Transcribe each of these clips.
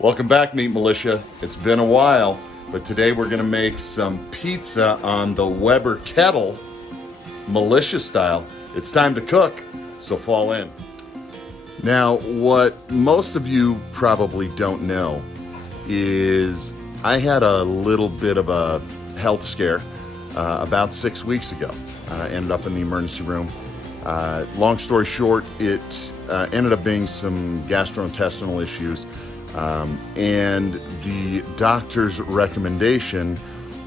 Welcome back, Meat Militia. It's been a while, but today we're gonna make some pizza on the Weber Kettle, Militia style. It's time to cook, so fall in. Now, what most of you probably don't know is I had a little bit of a health scare about 6 weeks ago. Ended up in the emergency room. Long story short, it ended up being some gastrointestinal issues. And the doctor's recommendation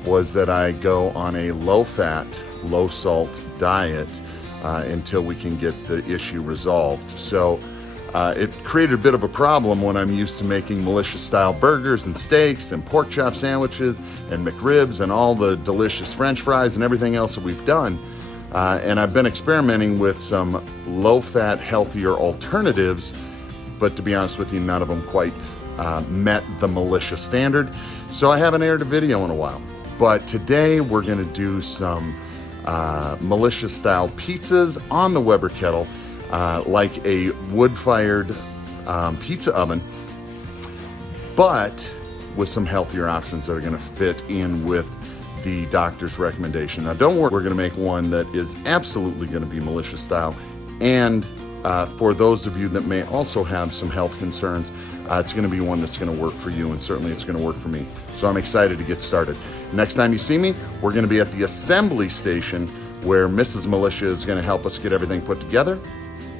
was that I go on a low-fat, low-salt diet until we can get the issue resolved. So it created a bit of a problem when I'm used to making militia-style burgers and steaks and pork chop sandwiches and McRibs and all the delicious French fries and everything else that we've done. And I've been experimenting with some low-fat, healthier alternatives, but to be honest with you, none of them quite met the militia standard. So I haven't aired a video in a while. But today we're gonna do some militia-style pizzas on the Weber Kettle, like a wood-fired pizza oven, but with some healthier options that are gonna fit in with the doctor's recommendation. Now don't worry, we're gonna make one that is absolutely gonna be militia style, and for those of you that may also have some health concerns, it's gonna be one that's gonna work for you, and certainly it's gonna work for me. So I'm excited to get started. Next time you see me, we're gonna be at the assembly station where Mrs. Militia is gonna help us get everything put together,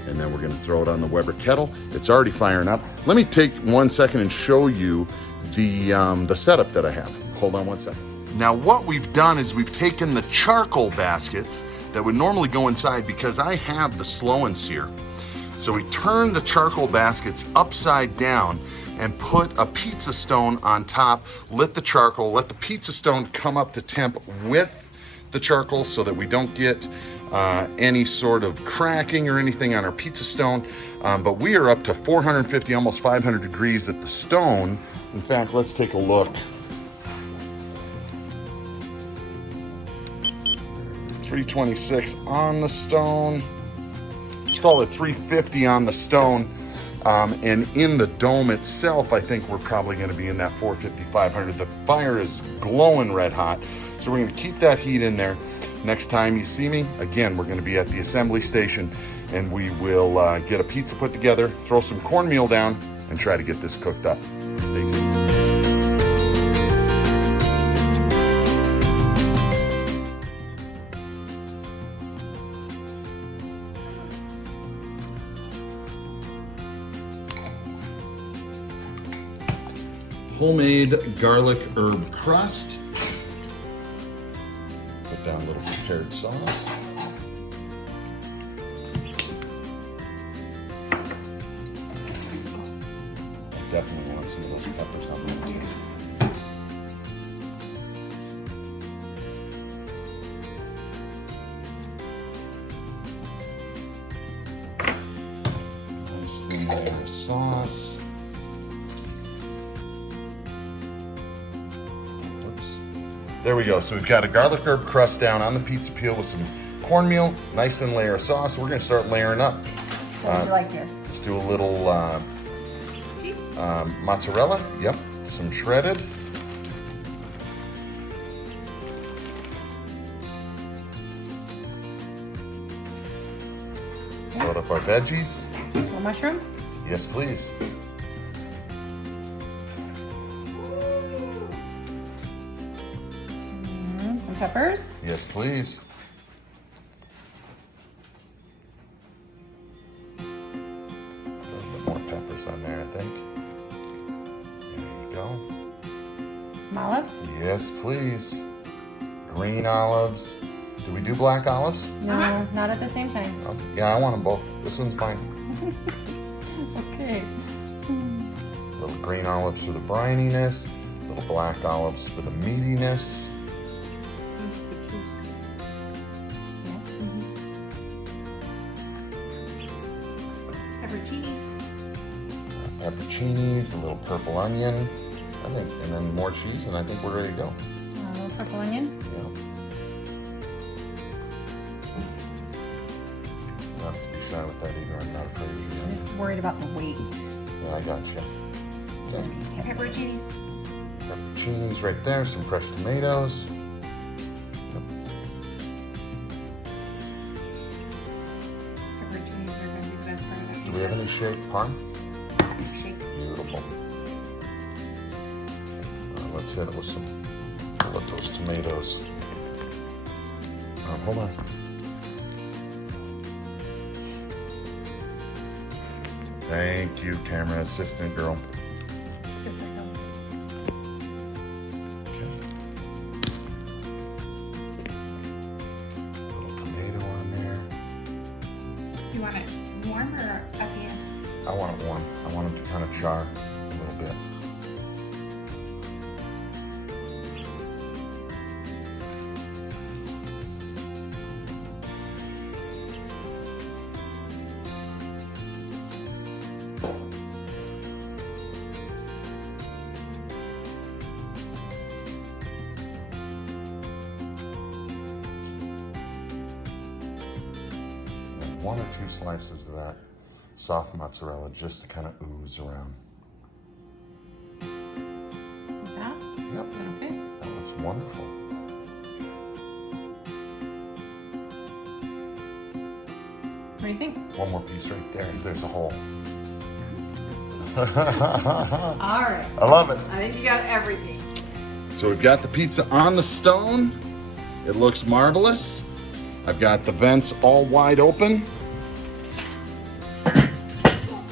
and then we're gonna throw it on the Weber Kettle. It's already firing up. Let me take 1 second and show you the setup that I have. Hold on 1 second. Now what we've done is we've taken the charcoal baskets that would normally go inside because I have the slow and sear. So we turn the charcoal baskets upside down and put a pizza stone on top, lit the charcoal, let the pizza stone come up to temp with the charcoal so that we don't get any sort of cracking or anything on our pizza stone. But we are up to 450, almost 500 degrees at the stone. In fact, let's take a look. 326 on the stone. Let's call it 350 on the stone. And in the dome itself, I think we're probably gonna be in that 450, 500. The fire is glowing red hot. So we're gonna keep that heat in there. Next time you see me, again, we're gonna be at the assembly station, and we will get a pizza put together, throw some cornmeal down, and try to get this cooked up. Stay tuned. Homemade garlic herb crust. Put down a little prepared sauce. I definitely want some of those peppers on there too. Nice thin layer of sauce. There we go. So we've got a garlic herb crust down on the pizza peel with some cornmeal, nice thin layer of sauce. We're gonna start layering up. What would you like here? Let's do a little mozzarella. Yep, some shredded. Okay. Load up our veggies. A mushroom? Yes, please. Peppers? Yes, please. A little bit more peppers on there, I think. There you go. Some olives? Yes, please. Green olives. Do we do black olives? No, not at the same time. Oh, yeah, I want them both. This one's fine. Okay. Little green olives for the brininess. Little black olives for the meatiness. Pepperoncinis, a little purple onion, I think, and then more cheese, and I think we're ready to go. A little purple onion? Yeah. Not to be shy with that either. I'm not afraid of you. I'm just worried about the weight. Yeah, I got you. Okay. Pepperoncinis. Pepperoncinis right there, some fresh tomatoes. Yep. Pepperoncinis are going to be the best part of that. Do we have any shaved parm? Shake. Beautiful. Let's hit it with some, let those tomatoes. Hold on. Thank you, camera assistant girl. Just like that. Little tomato on there. You want it warm or at the end? I want it warm. I want it to kind of char a little bit. One or two slices of that soft mozzarella just to kind of ooze around. Like that? Yep, Is that okay? that looks wonderful. What do you think? One more piece right there. There's a hole. All right. I love it. I think you got everything. So we've got the pizza on the stone. It looks marvelous. I've got the vents all wide open.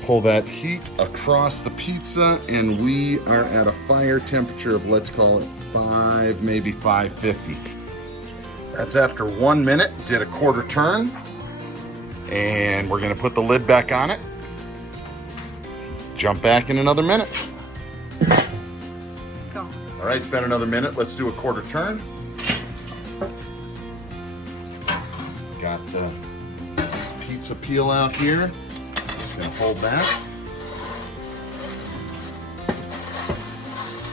Pull that heat across the pizza, and we are at a fire temperature of, let's call it 5, maybe 550. That's after 1 minute, did a quarter turn. And we're gonna put the lid back on it. Jump back in another minute. Let's go. All right, it's been another minute. Let's do a quarter turn. Got the pizza peel out here. Just gonna hold that.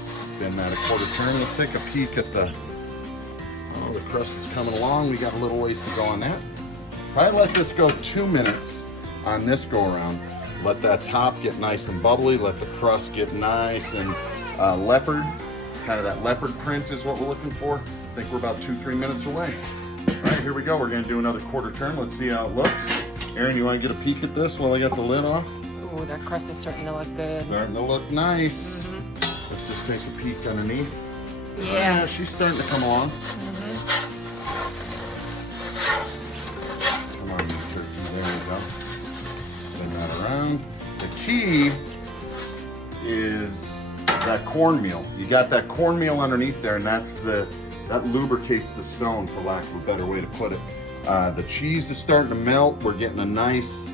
Spin that a quarter turn. Let's take a peek at the, oh, the crust is coming along. We got a little ways to go on that. Probably let this go 2 minutes on this go around. Let that top get nice and bubbly. Let the crust get nice and leopard. Kind of that leopard print is what we're looking for. I think we're about 2-3 minutes away. All right, here we go. We're gonna do another quarter turn. Let's see how it looks. Erin, you wanna get a peek at this while I got the lid off? Oh, that crust is starting to look good. Starting to look nice. Let's just take a peek underneath. Yeah. She's starting to come along. Come on, you turkey. There we go. Spin that around. The key is that cornmeal. You got that cornmeal underneath there, and that lubricates the stone, for lack of a better way to put it. The cheese is starting to melt. We're getting a nice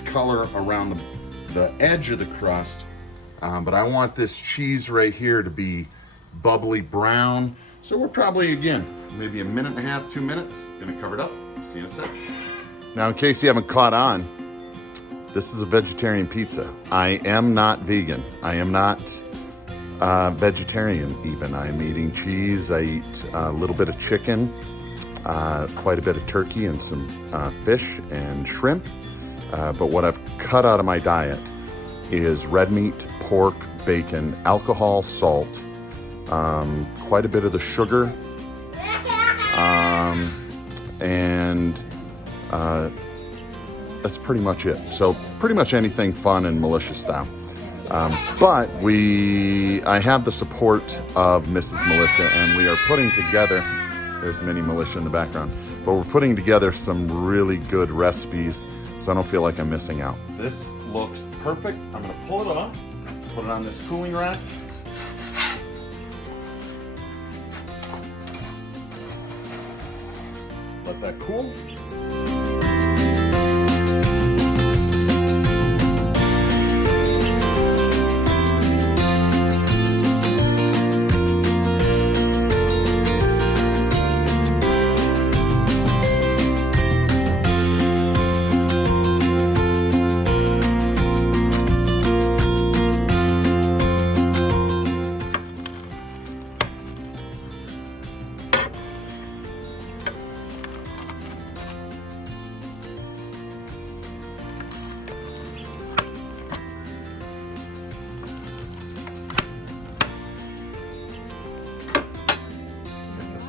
color around the edge of the crust. But I want this cheese right here to be bubbly brown. So we're probably, again, maybe 1.5 minutes, 2 minutes. Gonna cover it up. See you in a sec. Now, in case you haven't caught on, this is a vegetarian pizza. I am not vegan. I am not vegetarian even. I am eating cheese. I eat a little bit of chicken, quite a bit of turkey, and some fish and shrimp. But what I've cut out of my diet is red meat, pork, bacon, alcohol, salt, quite a bit of the sugar, and that's pretty much it. So pretty much anything fun and malicious style. But I have the support of Mrs. Militia, and we are putting together, there's mini Militia in the background, but we're putting together some really good recipes, so I don't feel like I'm missing out. This looks perfect. I'm gonna pull it off, put it on this cooling rack. Let that cool.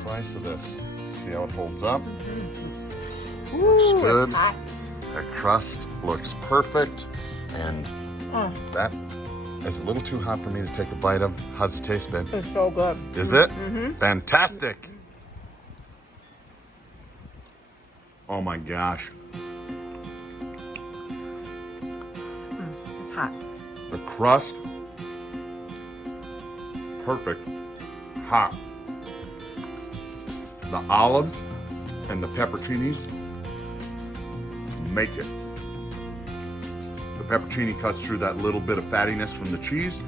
slice of this. See how it holds up? Ooh, Looks good. it's hot. The crust looks perfect, and that is a little too hot for me to take a bite of. How's it taste, babe? It's so good. Is it? Fantastic. Oh my gosh. It's hot. The crust, perfect, hot. The olives and the pepperoncinis make it. The pepperoni cuts through that little bit of fattiness from the cheese.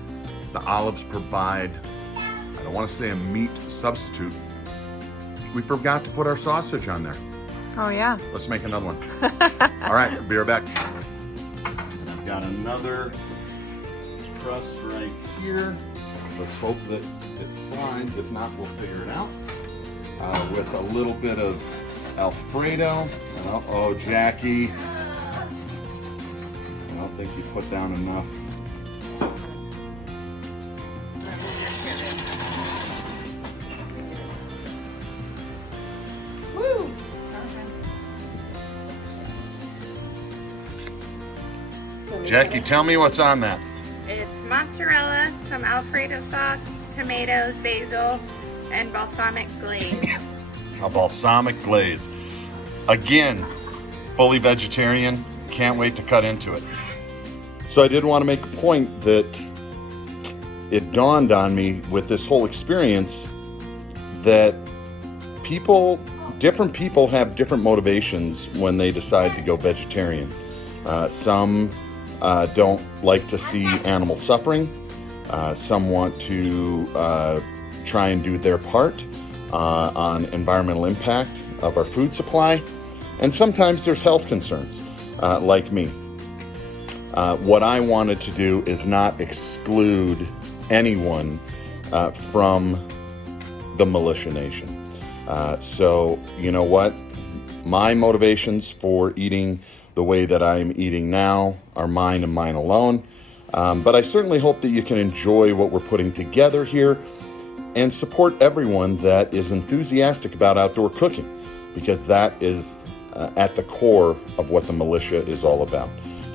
The olives provide, I don't want to say a meat substitute. We forgot to put our sausage on there. Oh yeah. Let's make another one. All right, be right back. I've got another crust right here. Let's hope that it slides. If not, we'll figure it out. With a little bit of Alfredo. Oh, Jackie. I don't think you put down enough. Woo! Jackie, tell me what's on that. It's mozzarella, some Alfredo sauce, tomatoes, basil, and balsamic glaze. A balsamic glaze. Again, fully vegetarian. Can't wait to cut into it. So I did want to make a point that it dawned on me with this whole experience that different people have different motivations when they decide to go vegetarian. Some don't like to see animal suffering. Some want to try and do their part on environmental impact of our food supply. And sometimes there's health concerns, like me. What I wanted to do is not exclude anyone from the Militia Nation. So, you know what? My motivations for eating the way that I'm eating now are mine and mine alone. But I certainly hope that you can enjoy what we're putting together here and support everyone that is enthusiastic about outdoor cooking, because that is at the core of what the Militia is all about.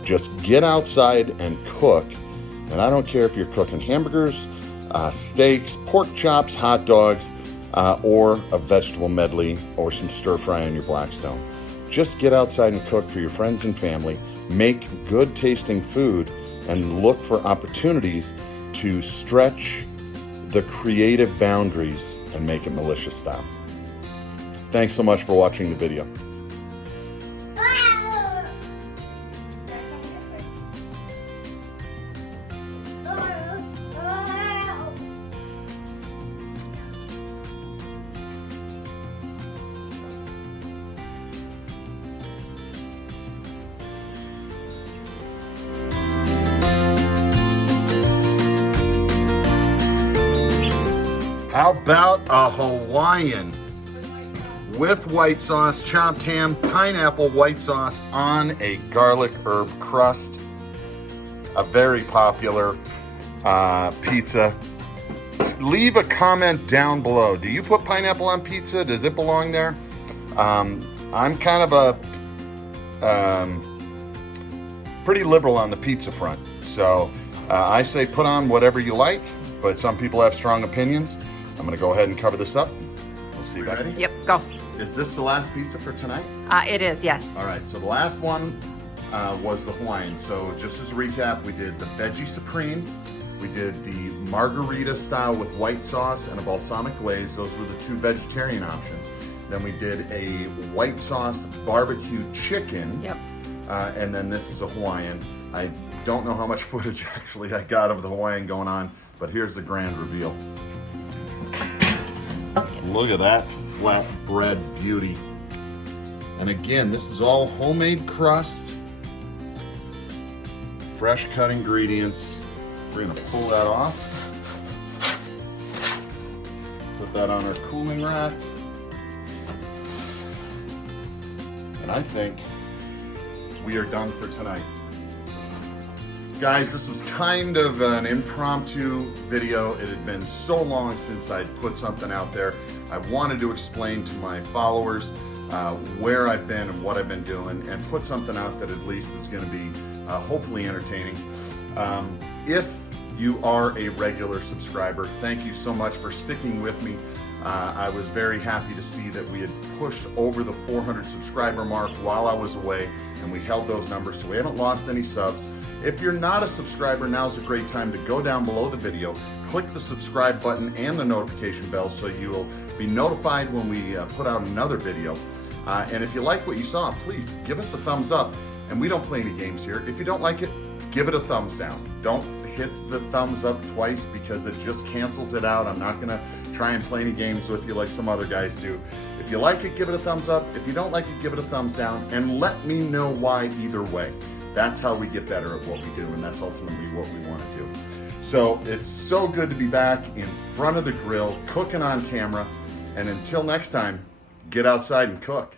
Just get outside and cook. And I don't care if you're cooking hamburgers, steaks, pork chops, hot dogs, or a vegetable medley or some stir fry on your Blackstone. Just get outside and cook for your friends and family. Make good tasting food and look for opportunities to stretch the creative boundaries and make it Militia style. Thanks so much for watching the video. How about a Hawaiian with white sauce, chopped ham, pineapple white sauce on a garlic herb crust? A very popular pizza. Leave a comment down below. Do you put pineapple on pizza? Does it belong there? I'm kind of a pretty liberal on the pizza front. So I say put on whatever you like, but some people have strong opinions. I'm gonna go ahead and cover this up. We'll see you ready. Yep, go. Is this the last pizza for tonight? It is, yes. All right, so the last one was the Hawaiian. So just as a recap, we did the Veggie Supreme, we did the Margarita style with white sauce and a balsamic glaze. Those were the two vegetarian options. Then we did a white sauce barbecue chicken. Yep. And then this is a Hawaiian. I don't know how much footage actually I got of the Hawaiian going on, but here's the grand reveal. Look at that flatbread beauty. And again, this is all homemade crust, fresh cut ingredients. We're gonna pull that off. Put that on our cooling rack. And I think we are done for tonight. Guys, this was kind of an impromptu video. It had been so long since I'd put something out there. I wanted to explain to my followers where I've been and what I've been doing, and put something out that at least is going to be hopefully entertaining. If you are a regular subscriber, thank you so much for sticking with me. I was very happy to see that we had pushed over the 400 subscriber mark while I was away, and we held those numbers, so we haven't lost any subs. If you're not a subscriber, now's a great time to go down below the video, click the subscribe button and the notification bell so you'll be notified when we put out another video. And if you like what you saw, please give us a thumbs up. And we don't play any games here. If you don't like it, give it a thumbs down. Don't hit the thumbs up twice because it just cancels it out. I'm not gonna try and play any games with you like some other guys do. If you like it, give it a thumbs up. If you don't like it, give it a thumbs down, and let me know why either way. That's how we get better at what we do, and that's ultimately what we want to do. So it's so good to be back in front of the grill, cooking on camera, and until next time, get outside and cook.